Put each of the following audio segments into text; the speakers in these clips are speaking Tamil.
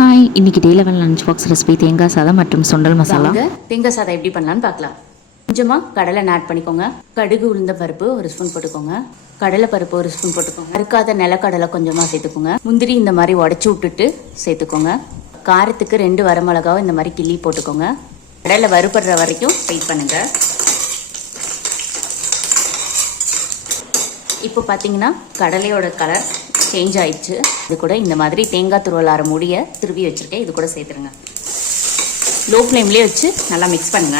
ஹாய், இன்னைக்கு டே லெவல் லஞ்ச் பாக்ஸ் ரெசிபி தேங்காய் சாதம் மற்றும் சுண்டல் மசாலா. தேங்காய் சாதம் எப்படி பண்ணலான்னு பார்க்கலாம். கொஞ்சமாக கடலை ஆட் பண்ணிக்கோங்க. கடுகு உளுந்த பருப்பு ஒரு ஸ்பூன் போட்டுக்கோங்க. கடலை பருப்பு ஒரு ஸ்பூன் போட்டுக்கோங்க. அறுக்காத நிலக்கடலை கொஞ்சமாக சேர்த்துக்கோங்க. முந்திரி இந்த மாதிரி உடச்சி விட்டுட்டு சேர்த்துக்கோங்க. காரத்துக்கு 2 வரமிளகாவும் இந்த மாதிரி கிள்ளி போட்டுக்கோங்க. கடலை வறுபடுற வரைக்கும் வெயிட் பண்ணுங்க. இப்போ பார்த்தீங்கன்னா கடலையோட கலர் சேஞ்ச் ஆயிடுச்சு. இது கூட இந்த மாதிரி தேங்காய் துருவல் அரை மூடிய திருவி வச்சுருக்கேன். இது கூட சேர்த்துருங்க. லோ ஃப்ளேம்லேயே வச்சு நல்லா மிக்ஸ் பண்ணுங்க.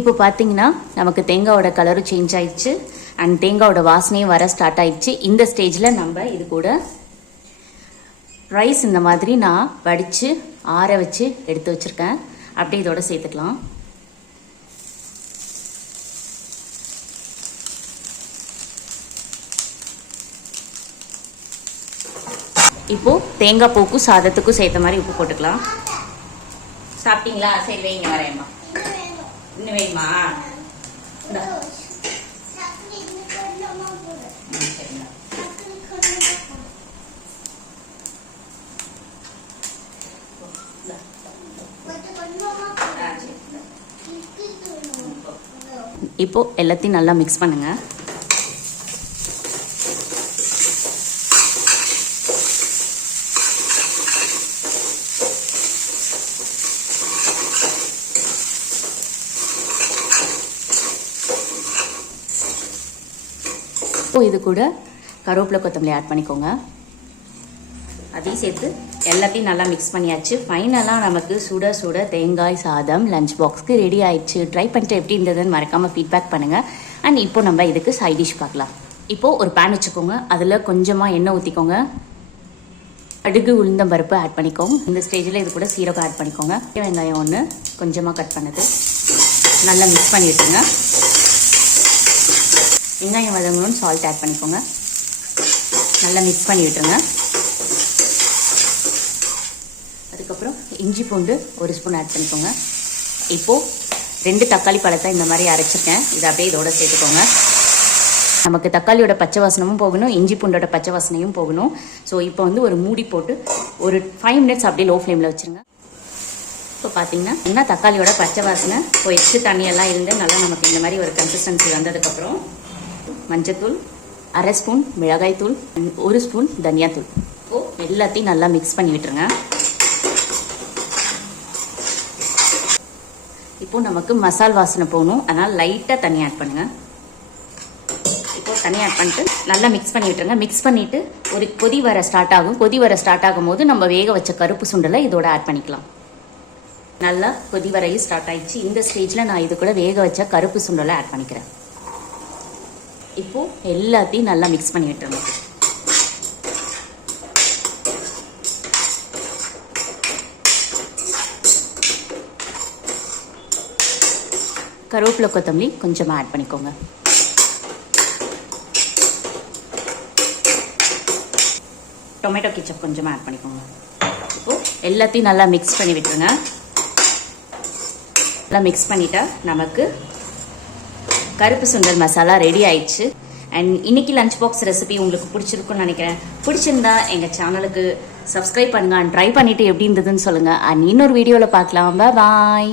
இப்போ பார்த்தீங்கன்னா நமக்கு தேங்காயோட கலரும் சேஞ்ச் ஆயிடுச்சு அண்ட் தேங்காயோட வாசனையும் வர ஸ்டார்ட் ஆயிடுச்சு. இந்த ஸ்டேஜில் நம்ம இது கூட ரைஸ் இந்த மாதிரி நான் வடித்து ஆற வச்சு எடுத்து வச்சுருக்கேன். அப்படியே இதோட சேர்த்துக்கலாம். இப்போ தேங்காய் பூக்கும் சாதத்துக்கும் சேர்த்த மாதிரி உப்பு போட்டுக்கலாம். சாப்பிட்டீங்களா? சரி வைங்க, வரேம்மா. இன்னும் வேணுமா? இப்போ எல்லாத்தையும் நல்லா மிக்ஸ் பண்ணுங்க. இப்போ இது கூட கருவேப்பிலை கொத்தமல்லி ஆட் பண்ணிக்கோங்க. அதையும் சேர்த்து எல்லாத்தையும் நல்லா மிக்ஸ் பண்ணியாச்சு. ஃபைனலாக நமக்கு சுட சுட தேங்காய் சாதம் லஞ்ச் பாக்ஸ்க்கு ரெடி ஆயிடுச்சு. ட்ரை பண்ணிட்டு எப்படி இருந்ததுன்னு மறக்காமல் ஃபீட்பேக் பண்ணுங்கள். அண்ட் இப்போ நம்ம இதுக்கு சைட் டிஷ் பார்க்கலாம். இப்போது ஒரு பேன் வச்சுக்கோங்க. அதில் கொஞ்சமாக எண்ணெய் ஊற்றிக்கோங்க. கடுகு உளுந்தம் பருப்பு ஆட் பண்ணிக்கோங்க. இந்த ஸ்டேஜில் இது கூட சீரகம் ஆட் பண்ணிக்கோங்க. வெங்காயம் ஒன்று கொஞ்சமாக கட் பண்ணது நல்லா மிக்ஸ் பண்ணி விட்டுருங்க. வெங்காயம் வதங்கணும்னு சால்ட் ஆட் பண்ணிக்கோங்க. நல்லா மிக்ஸ் பண்ணி விட்டுருங்க. அதுக்கப்புறம் இஞ்சி பூண்டு ஒரு ஸ்பூன் ஆட் பண்ணிக்கோங்க. இப்போது 2 தக்காளி பழத்தை இந்த மாதிரி அரைச்சிருக்கேன். இதை அப்படியே இதோட சேர்த்துக்கோங்க. நமக்கு தக்காளியோட பச்சை வாசனமும் போகணும், இஞ்சி பூண்டோட பச்சை வாசனையும் போகணும். ஸோ இப்போ வந்து ஒரு மூடி போட்டு ஒரு 5 மினிட்ஸ் அப்படியே லோ ஃப்ளேமில் வச்சுருங்க. இப்போ பார்த்தீங்கன்னா என்ன தக்காளியோட பச்சை வாசனை போயிடுச்சு. தண்ணியெல்லாம் இருந்து நல்லா நமக்கு இந்த மாதிரி ஒரு கன்சிஸ்டன்சி வந்ததுக்கப்புறம் மஞ்சத்தூள், அரை ஸ்பூன் மிளகாய்த்தூள், 1 ஸ்பூன் தனியாத்தூள் எல்லாத்தையும் நல்லா மிக்ஸ் பண்ணி விட்டுருங்க. இப்போ நமக்கு மசால் வாசனை போகணும், அதனால் லைட்டாக தண்ணி ஆட் பண்ணுங்கள். இப்போ தண்ணி ஆட் பண்ணிட்டு நல்லா மிக்ஸ் பண்ணி விட்டுருங்க. மிக்ஸ் பண்ணிவிட்டு ஒரு கொதி வர ஸ்டார்ட் ஆகும். கொதி வர ஸ்டார்ட் ஆகும் போது நம்ம வேக வச்ச கருப்பு சுண்டலை இதோட ஆட் பண்ணிக்கலாம். நல்லா கொதி வரையும் ஸ்டார்ட் ஆயிடுச்சு. இந்த ஸ்டேஜில் நான் இது கூட வேக வச்ச கருப்பு சுண்டலை ஆட் பண்ணிக்கிறேன். இப்போது எல்லாத்தையும் நல்லா மிக்ஸ் பண்ணி விட்டுருங்க. கருவேப்பிலை கொத்தமல்லி கொஞ்சமாக ஆட் பண்ணிக்கோங்க. டொமேட்டோ கெச்சப் கொஞ்சமாக ஆட் பண்ணிக்கோங்க. இப்போது எல்லாத்தையும் நல்லா மிக்ஸ் பண்ணி விட்டுருங்க. நல்லா மிக்ஸ் பண்ணிட்டா நமக்கு கருப்பு சுண்டல் மசாலா ரெடி ஆயிடுச்சு. அண்ட் இன்னைக்கு லஞ்ச் பாக்ஸ் ரெசிபி உங்களுக்கு பிடிச்சிருக்குன்னு நினைக்கிறேன். பிடிச்சிருந்தா எங்கள் சேனலுக்கு சப்ஸ்கிரைப் பண்ணுங்க. அண்ட் ட்ரை பண்ணிவிட்டு எப்படி இருந்ததுன்னு சொல்லுங்கள். அண்ட் இன்னொரு வீடியோவில் பார்க்கலாம். பாய்.